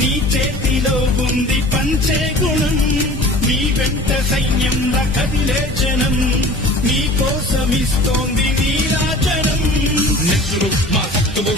నీ చేతిలో ఉంది పంచే గుణం, నీ వెంట సైన్యంలా కదిలే జనం, నీ కోసమిస్తోంది నీరాజనం. నెత్తురు మా సత్తువు